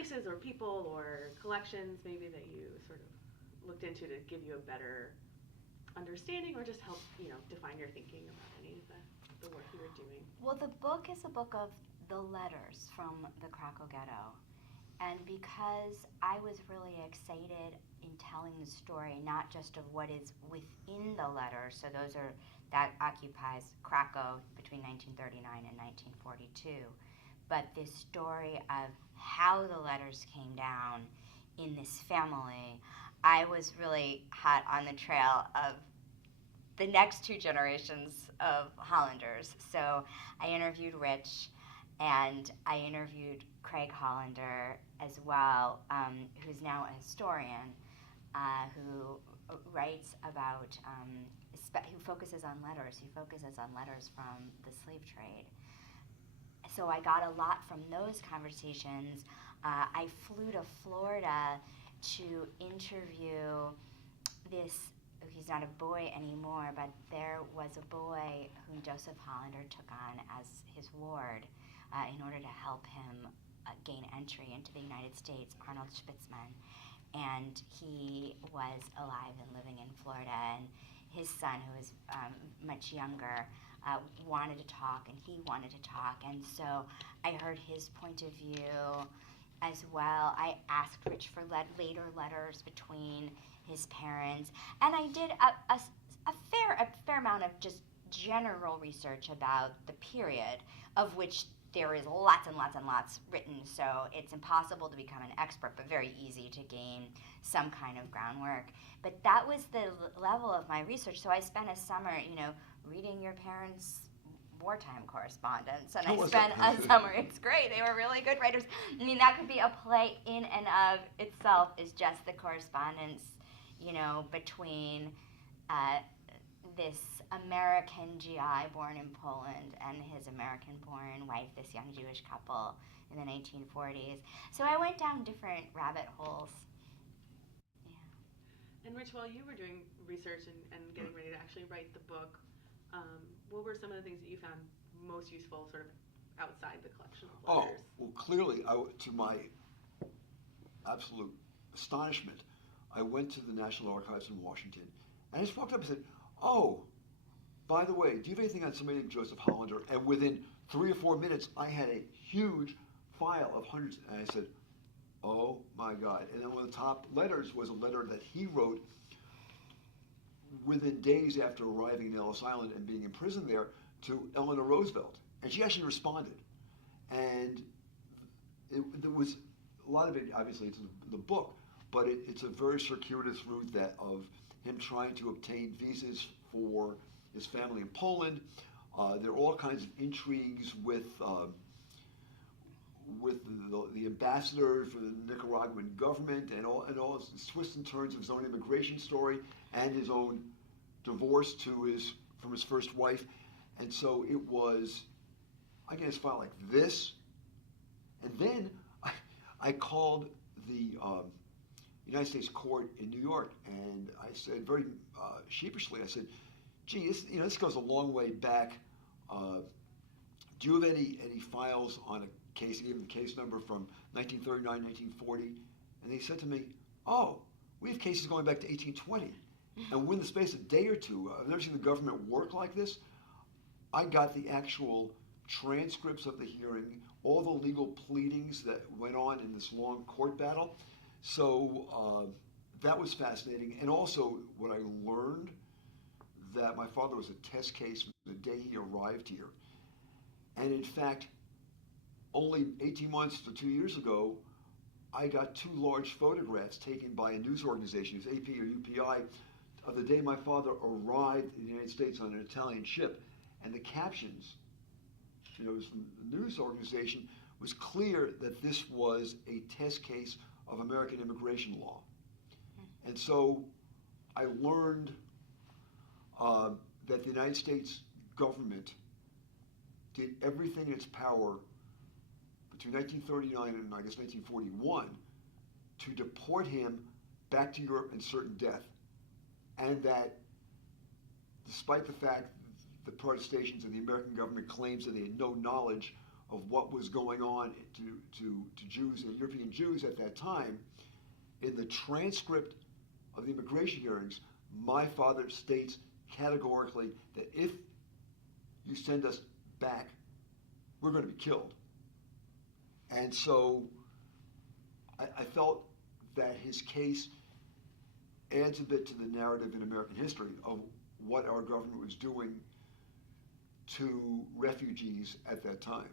places or people or collections maybe that you sort of looked into to give you a better understanding or just help, define your thinking about any of the work you were doing? Well, the book is a book of the letters from the Krakow ghetto. And because I was really excited in telling the story, not just of what is within the letters, so that occupies Krakow between 1939 and 1942, but this story of how the letters came down in this family, I was really hot on the trail of the next two generations of Hollanders. So I interviewed Rich, and I interviewed Craig Hollander as well, who's now a historian, who writes about, who focuses on letters. He focuses on letters from the slave trade. So I got a lot from those conversations. I flew to Florida to interview this. He's not a boy anymore, but there was a boy whom Joseph Hollander took on as his ward in order to help him gain entry into the United States, Arnold Spitzman. And he was alive and living in Florida, and his son, who was much younger, wanted to talk, and he wanted to talk. And so I heard his point of view as well. I asked Rich for later letters between his parents, and I did a fair amount of just general research about the period, of which there is lots and lots and lots written, so it's impossible to become an expert, but very easy to gain some kind of groundwork. But that was the level of my research. So I spent a summer, reading your parents' wartime correspondence, and I spent a summer. It's great. They were really good writers. I mean, that could be a play in and of itself, is just the correspondence, between this American GI born in Poland and his American-born wife, this young Jewish couple in the 1940s. So I went down different rabbit holes. Yeah. And Rich, while you were doing research and getting ready to actually write the book, what were some of the things that you found most useful sort of outside the collection of letters? Well, clearly, to my absolute astonishment, I went to the National Archives in Washington, and I just walked up and said, by the way, do you have anything on somebody named Joseph Hollander? And within 3 or 4 minutes, I had a huge file of hundreds. And I said, oh my God. And then one of the top letters was a letter that he wrote within days after arriving in Ellis Island and being imprisoned there to Eleanor Roosevelt. And she actually responded. And there was a lot of it, obviously, it's in the book, but it's a very circuitous route of him trying to obtain visas for his family in Poland. There are all kinds of intrigues with the ambassador for the Nicaraguan government, and all his twists and turns of his own immigration story and his own divorce from his first wife. And so it was, I guess, file like this. And then I called the United States Court in New York, and I said very sheepishly, I said, gee, this goes a long way back. Do you have any files on a case, even the case number from 1939, 1940? And they said to me, we have cases going back to 1820. And within the space of a day or two, I've never seen the government work like this. I got the actual transcripts of the hearing, all the legal pleadings that went on in this long court battle. So that was fascinating. And also what I learned, that my father was a test case from the day he arrived here. And in fact, only 18 months to 2 years ago, I got 2 large photographs taken by a news organization, it was AP or UPI, of the day my father arrived in the United States on an Italian ship. And the captions, it was from the news organization, was clear that this was a test case of American immigration law. And so I learned that the United States government did everything in its power between 1939 and I guess 1941 to deport him back to Europe in certain death. And that despite the fact the protestations of the American government claims that they had no knowledge of what was going on to Jews and European Jews at that time, in the transcript of the immigration hearings, my father states categorically that if you send us back, we're going to be killed. And so I felt that his case adds a bit to the narrative in American history of what our government was doing to refugees at that time.